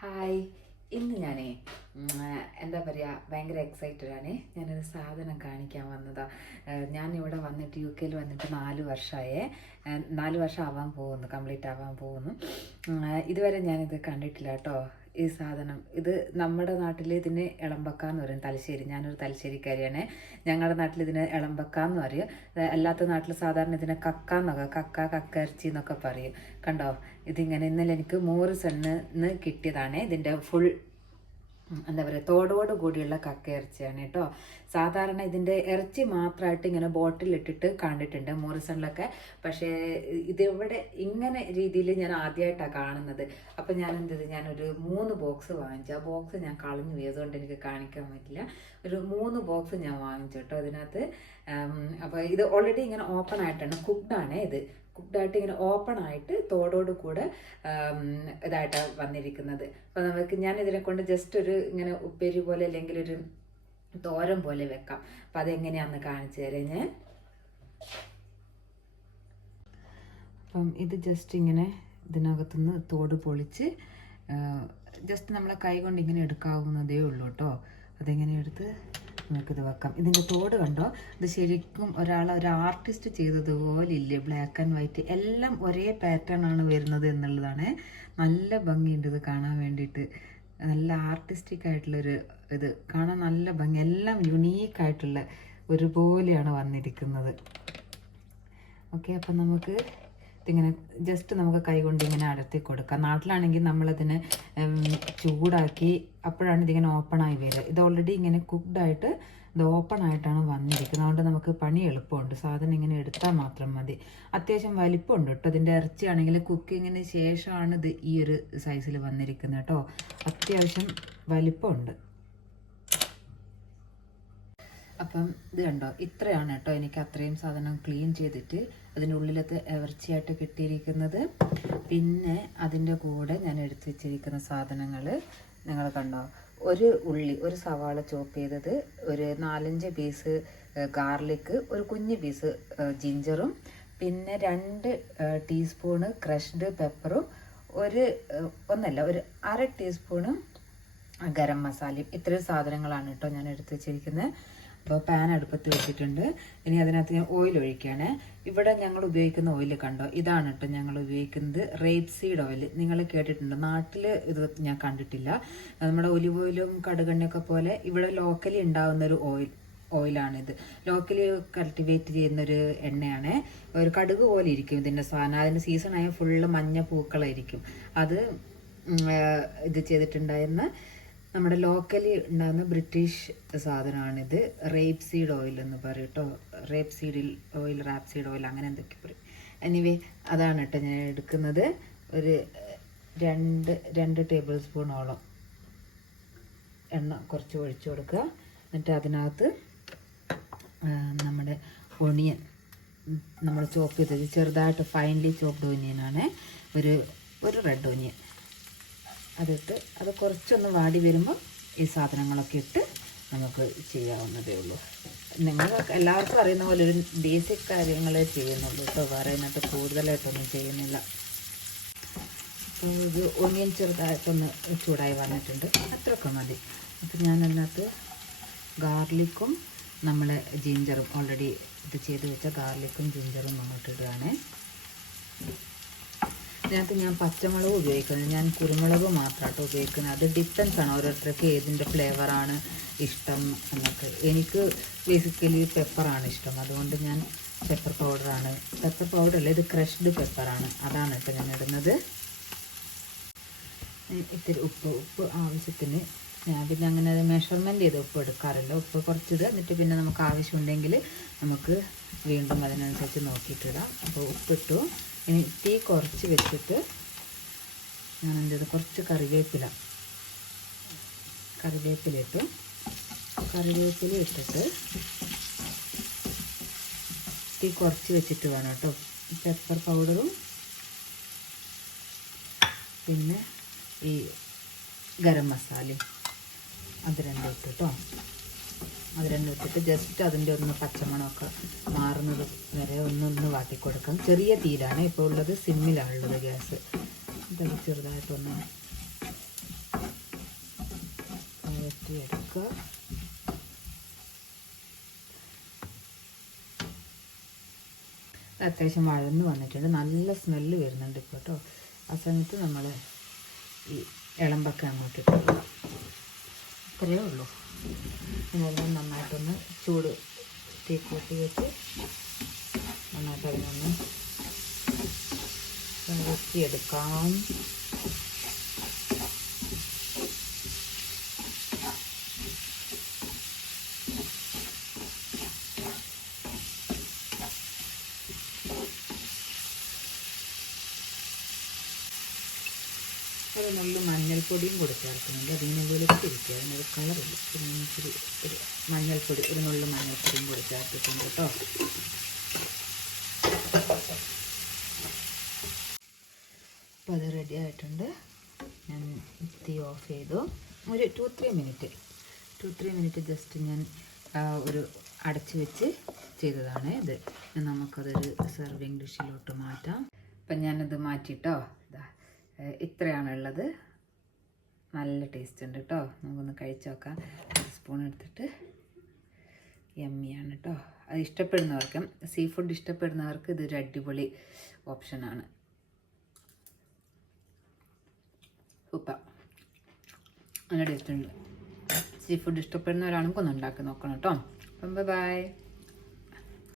Hi. ഇന്ന് ഞാനേ എന്താ പറയുക, ഭയങ്കര എക്സൈറ്റഡ് ആണ്. ഞാനൊരു സാധനം കാണിക്കാൻ വന്നതാണ്. ഞാനിവിടെ വന്നിട്ട് UK വന്നിട്ട് 4 വർഷമായേ. 4 വർഷം ആവാൻ പോകുന്നു, കംപ്ലീറ്റ് ആവാൻ പോകുന്നു. ഇതുവരെ ഞാനിത് കണ്ടിട്ടില്ല കേട്ടോ. ഈ സാധനം ഇത് നമ്മുടെ നാട്ടിൽ ഇതിന് എളമ്പക്ക എന്ന് പറയും, തലശ്ശേരി. ഞാനൊരു തലശ്ശേരിക്കാരിയാണ്. ഞങ്ങളുടെ നാട്ടിൽ ഇതിന് എളമ്പക്ക എന്ന് പറയും. അല്ലാത്ത നാട്ടിൽ സാധാരണ ഇതിനെ കക്ക എന്നൊക്കെ, കക്കയിറച്ചി എന്നൊക്കെ പറയും. കണ്ടോ, ഇതിങ്ങനെ ഇന്നലെ എനിക്ക് മോറിസണ്ണിന്ന് കിട്ടിയതാണ്. ഇതിൻ്റെ ഫുൾ എന്താ പറയുക, തോടോട് കൂടിയുള്ള കക്കയിറച്ചിയാണ് കേട്ടോ. സാധാരണ ഇതിൻ്റെ ഇറച്ചി മാത്രമായിട്ട് ഇങ്ങനെ ബോട്ടിലിട്ടിട്ട് കണ്ടിട്ടുണ്ട് മോറിസണിലൊക്കെ. പക്ഷേ ഇതിവിടെ ഇങ്ങനെ രീതിയിൽ ഞാൻ ആദ്യമായിട്ടാണ് കാണുന്നത്. അപ്പം ഞാൻ എന്ത് ചെയ്തു, ഞാനൊരു 3 ബോക്സ് വാങ്ങിച്ചു. ആ ബോക്സ് ഞാൻ കളഞ്ഞു പോയി, അതുകൊണ്ട് എനിക്ക് കാണിക്കാൻ പറ്റില്ല. ഒരു 3 ബോക്സ് ഞാൻ വാങ്ങിച്ചു കേട്ടോ. അതിനകത്ത് അപ്പോൾ ഇത് ഓൾറെഡി ഇങ്ങനെ ഓപ്പൺ ആയിട്ടാണ്, കുക്ക്ഡാണ് ഇത്. കുക്ക്ഡായിട്ട് ഇങ്ങനെ ഓപ്പൺ ആയിട്ട് തോടോട് കൂടെ ഇതായിട്ടാണ് വന്നിരിക്കുന്നത്. അപ്പോൾ നമുക്ക് ഞാൻ ഇതിനെ കൊണ്ട് ജസ്റ്റ് ഒരു ഇങ്ങനെ ഉപ്പേരി പോലെ അല്ലെങ്കിൽ ഒരു തോരൻ പോലെ വെക്കാം. അപ്പം അതെങ്ങനെയാണെന്ന് കാണിച്ചു തരാം ഞാൻ. അപ്പം ഇത് ജസ്റ്റ് ഇങ്ങനെ ഇതിനകത്തുനിന്ന് തോട് പൊളിച്ച് ജസ്റ്റ് നമ്മളെ കൈ കൊണ്ട് ഇങ്ങനെ എടുക്കാവുന്നതേ ഉള്ളൂ കേട്ടോ. അതെങ്ങനെ എടുത്ത് നമുക്കിത് വെക്കാം. ഇതിൻ്റെ തോട് കണ്ടോ, ഇത് ശരിക്കും ഒരു ആർട്ടിസ്റ്റ് ചെയ്തതുപോലെ ഇല്ലേ, ബ്ലാക്ക് ആൻഡ് വൈറ്റ് എല്ലാം ഒരേ പാറ്റേൺ ആണ് വരുന്നത് എന്നുള്ളതാണ്. നല്ല ഭംഗിയുണ്ട് ഇത് കാണാൻ വേണ്ടിയിട്ട്. നല്ല ആർട്ടിസ്റ്റിക് ആയിട്ടുള്ളൊരു ഇത് കാണാൻ നല്ല ഭംഗി. എല്ലാം യുണീക്കായിട്ടുള്ള ഒരുപോലെയാണ് വന്നിരിക്കുന്നത്. ഓക്കെ, അപ്പം നമുക്ക് ഇതിങ്ങനെ ജസ്റ്റ് നമുക്ക് കൈ കൊണ്ട് ഇങ്ങനെ അടർത്തി കൊടുക്കാം. നാട്ടിലാണെങ്കിൽ നമ്മളതിനെ ചൂടാക്കി അപ്പോഴാണ് ഇതിങ്ങനെ ഓപ്പണായി വരിക. ഇത് ഓൾറെഡി ഇങ്ങനെ കുക്ക്ഡായിട്ട് ഇത് ഓപ്പൺ ആയിട്ടാണ് വന്നിരിക്കുന്നത്. അതുകൊണ്ട് നമുക്ക് പണി എളുപ്പമുണ്ട്. സാധനം ഇങ്ങനെ എടുത്താൽ മാത്രം മതി. അത്യാവശ്യം വലിപ്പമുണ്ട് കേട്ടോ. ഇതിൻ്റെ ഇറച്ചിയാണെങ്കിൽ കുക്കിങ്ങിന് ശേഷമാണ് ഇത് ഈ ഒരു സൈസിൽ വന്നിരിക്കുന്നത് കേട്ടോ. അത്യാവശ്യം വലിപ്പമുണ്ട്. അപ്പം ഇത് കണ്ടോ, ഇത്രയാണ് കേട്ടോ എനിക്ക് അത്രയും സാധനം ക്ലീൻ ചെയ്തിട്ട് അതിൻ്റെ ഉള്ളിലത്തെ ഇറച്ചിയായിട്ട് കിട്ടിയിരിക്കുന്നത്. പിന്നെ അതിൻ്റെ കൂടെ ഞാൻ എടുത്ത് വെച്ചിരിക്കുന്ന സാധനങ്ങൾ നിങ്ങൾ കണ്ടോ, ഒരു ഉള്ളി, ഒരു സവാള ചോപ്പ് ചെയ്തത്, ഒരു 4-5 പീസ് ഗാർലിക്ക്, ഒരു കുഞ്ഞ് പീസ് ജിഞ്ചറും, പിന്നെ 2 ടീസ്പൂണ് ക്രഷ്ഡ് പെപ്പറും, ഒരു 1/2 ടീസ്പൂണും ഗരം മസാലയും. ഇത്രയും സാധനങ്ങളാണ് കേട്ടോ ഞാൻ എടുത്ത് വെച്ചിരിക്കുന്നത്. അപ്പോൾ പാൻ അടുപ്പത്ത് വെച്ചിട്ടുണ്ട്. ഇനി അതിനകത്ത് ഞാൻ ഓയിൽ ഒഴിക്കുകയാണ്. ഇവിടെ ഞങ്ങൾ ഉപയോഗിക്കുന്ന ഓയിൽ കണ്ടോ, ഇതാണ് കേട്ടോ ഞങ്ങൾ ഉപയോഗിക്കുന്നത്, റേപ്പ് സീഡ് ഓയിൽ. നിങ്ങൾ കേട്ടിട്ടുണ്ടോ? നാട്ടിൽ ഇത് ഞാൻ കണ്ടിട്ടില്ല. നമ്മുടെ ഒലിവ് ഓയിലും കടുകെണ്ണയൊക്കെ പോലെ ഇവിടെ ലോക്കലി ഉണ്ടാകുന്ന ഒരു ഓയിലാണിത്. ലോക്കലി കൾട്ടിവേറ്റ് ചെയ്യുന്നൊരു എണ്ണയാണ്. ഒരു കടുക് പോലെ ഇരിക്കും ഇതിൻ്റെ സാധനം. അതിൻ്റെ സീസണായ ഫുള്ള് മഞ്ഞ പൂക്കളായിരിക്കും. അത് ഇത് ചെയ്തിട്ടുണ്ടായിരുന്ന നമ്മുടെ ലോക്കലി ഉണ്ടാകുന്ന ബ്രിട്ടീഷ് സാധനമാണിത്. റേപ്പ് സീഡ് ഓയിൽ എന്ന് പറയും കേട്ടോ. Rape seed oil, rap seed oil, അങ്ങനെ എന്തൊക്കെ പറയും. എനിവേ അതാണ് കേട്ടോ ഞാൻ എടുക്കുന്നത്. ഒരു 2 ടേബിൾ സ്പൂണോളം എണ്ണ കുറച്ച് ഒഴിച്ചു കൊടുക്കുക. എന്നിട്ട് അതിനകത്ത് നമ്മുടെ ഒണിയൻ നമ്മൾ ചോപ്പ് ചെയ്തത്, ചെറുതായിട്ട് ഫൈൻലി ചോപ്ഡ് ഒനിയനാണ്, ഒരു റെഡ് ഒനിയൻ അതിട്ട് അത് കുറച്ചൊന്ന് വാടി വരുമ്പോൾ ഈ സാധനങ്ങളൊക്കെ ഇട്ട് നമുക്ക് ചെയ്യാവുന്നതേ ഉള്ളൂ. നിങ്ങൾ എല്ലാവർക്കും അറിയുന്ന പോലെ ഒരു ബേസിക് കാര്യങ്ങളെ ചെയ്യുന്നുള്ളൂ കേട്ടോ. വേറെ അതിനകത്ത് കൂടുതലായിട്ടൊന്നും ചെയ്യുന്നില്ല. അപ്പോൾ ഇത് ഒനിയൻ ചെറുതായിട്ടൊന്ന് ചൂടായി വന്നിട്ടുണ്ട്, അത്രയൊക്കെ മതി. അപ്പോൾ ഞാൻ അതിനകത്ത് ഗാർലിക്കും നമ്മളെ ജിഞ്ചറും, ഓൾറെഡി ഇത് ചെയ്ത് വെച്ച ഗാർലിക്കും ജിഞ്ചറും അങ്ങോട്ട് ഇടുകയാണ്. ഇതിനകത്ത് ഞാൻ പച്ചമുളക് ഉപയോഗിക്കുന്നത്, ഞാൻ കുരുമുളക് മാത്രമായിട്ട് ഉപയോഗിക്കുന്നത്. അത് ഡിപ്പെൻസ് ആണ്, ഓരോരുത്തർക്ക് ഏതിൻ്റെ ഫ്ലേവറാണ് ഇഷ്ടം എന്നൊക്കെ. എനിക്ക് ബേസിക്കലി പെപ്പറാണ് ഇഷ്ടം, അതുകൊണ്ട് ഞാൻ പെപ്പർ പൗഡറല്ല, ഇത് ക്രഷ്ഡ് പെപ്പറാണ്, അതാണ് ഇപ്പോൾ ഞാൻ ഇടുന്നത്. ഇത്തിരി ഉപ്പ് ആവശ്യത്തിന്. ഞാൻ പിന്നെ അങ്ങനെ മെഷർമെൻറ്റ് ചെയ്ത് ഉപ്പ് എടുക്കാറില്ല. ഉപ്പ് കുറച്ചിടുക, എന്നിട്ട് പിന്നെ നമുക്ക് ആവശ്യമുണ്ടെങ്കിൽ നമുക്ക് വീണ്ടും അതിനനുസരിച്ച് നോക്കിയിട്ടിടാം. അപ്പോൾ ഉപ്പിട്ടു. ഇനി തീ കുറച്ച് വെച്ചിട്ട് ഞാൻ എന്ത് ചെയ്തു, കുറച്ച് കറിവേപ്പില ഇട്ടു. കറിവേപ്പില ഇട്ടിട്ട് തീ കുറച്ച് വെച്ചിട്ട് വേണം കേട്ടോ. പെപ്പർ പൗഡറും പിന്നെ ഈ ഗരം മസാലയും അത് രണ്ടും ഇട്ടു കേട്ടോ. അത് രണ്ടും ഇട്ടിട്ട് ജസ്റ്റ് അതിൻ്റെ ഒന്ന് പച്ചമണമൊക്കെ മാറുന്നത് വരെ ഒന്നൊന്ന് വാട്ടി കൊടുക്കാം. ചെറിയ തീയിലാണ് ഇപ്പോൾ ഉള്ളത്, സിമ്മിലാണുള്ളത് ഗ്യാസ്. ഇതൊക്കെ ചെറുതായിട്ടൊന്ന് വഴറ്റിയെടുക്കുക. അത്യാവശ്യം വഴന്ന് വന്നിട്ടുണ്ട്, നല്ല സ്മെല്ല് വരുന്നുണ്ട് ഇപ്പോൾ കേട്ടോ. ആ സമയത്ത് നമ്മൾ ഈ ഇളമ്പൊക്കെ അങ്ങോട്ട് ഇട്ടുക. ഇത്രയേ ഉള്ളൂ. ഇതെല്ലാം നന്നായിട്ടൊന്ന് ചൂട് തീ കൂട്ടി വെച്ച് നന്നായിട്ട് അതിനൊന്ന് വഴറ്റിയെടുക്കാം. അത് നല്ല മഞ്ഞൾപ്പൊടിയും കൂടെ ചേർക്കുന്നുണ്ട്. അതിങ്ങനെ വെളുത്തിരിക്കുക, അതിനൊരു കളറില്ല. പിന്നെ ഇച്ചിരി ഒരു മഞ്ഞൾപ്പൊടി, ഒരു നുള്ള മഞ്ഞൾപ്പൊടിയും കൂടെ ചേർത്തിട്ടുണ്ട് കേട്ടോ. അപ്പോൾ അത് റെഡി ആയിട്ടുണ്ട്. ഞാൻ തീ ഓഫ് ചെയ്തു. ഒരു 2-3 മിനിറ്റ് ജസ്റ്റ് ഞാൻ ഒരു അടച്ച് വെച്ച് ചെയ്തതാണ് ഇത്. നമുക്കതൊരു സെർവിങ് ഡിഷിലോട്ട് മാറ്റാം. അപ്പം ഞാനത് മാറ്റിട്ടോ. ഇത്രയാണുള്ളത്. നല്ല ടേസ്റ്റ് ഉണ്ട് കേട്ടോ. നമുക്കൊന്ന് കഴിച്ച് നോക്കാം. ഒരു സ്പൂൺ എടുത്തിട്ട്. യമ്മിയാണ് കേട്ടോ. അത് ഇഷ്ടപ്പെടുന്നവർക്ക്, സീ ഫുഡ് ഇഷ്ടപ്പെടുന്നവർക്ക് ഇതൊരു അടിപൊളി ഓപ്ഷനാണ്. സൂപ്പർ, നല്ല ടേസ്റ്റ് ഉണ്ട്. സീ ഫുഡ് ഇഷ്ടപ്പെടുന്നവരാണെങ്കിൽ ഒന്ന് ഉണ്ടാക്കി നോക്കണം കേട്ടോ. അപ്പം ബൈ.